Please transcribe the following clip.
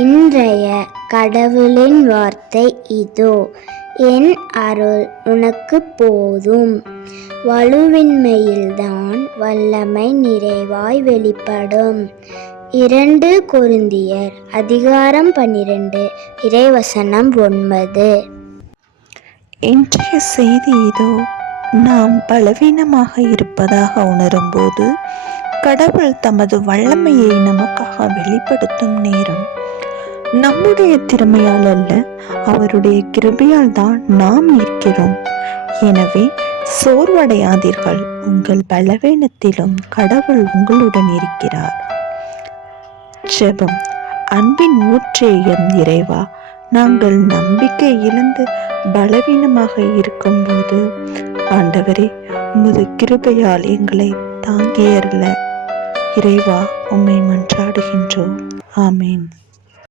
இன்றைய கடவுளின் வார்த்தை இதோ, என் அருள் உனக்கு போதும். வலுவின்மையில்தான் வல்லமை நிறைவாய் வெளிப்படும். 2 கொரிந்தியர் அதிகாரம் 12 இறைவசனம் 9. இன்றைய செய்தி இதோ, நாம் பலவீனமாக இருப்பதாக உணரும்போது கடவுள் தமது வல்லமையை நமக்காக வெளிப்படுத்தும் நேரம். நம்முடைய திறமையால் அல்ல, அவருடைய கிருபையால் தான் நாம் இருக்கிறோம். எனவே சோர்வடையாதீர்கள். உங்கள் பலவீனத்திலும் கடவுள் உங்களுடன் இருக்கிறார். ஜெபம். அன்பின் ஊற்றே எம் இறைவா, நாங்கள் நம்பிக்கை இழந்து பலவீனமாக இருக்கும்போது ஆண்டவரே, உமது கிருபையால் எங்களை தாங்கியருள இறைவா, உம்மை மன்றாடுகின்றோம். ஆமேன்.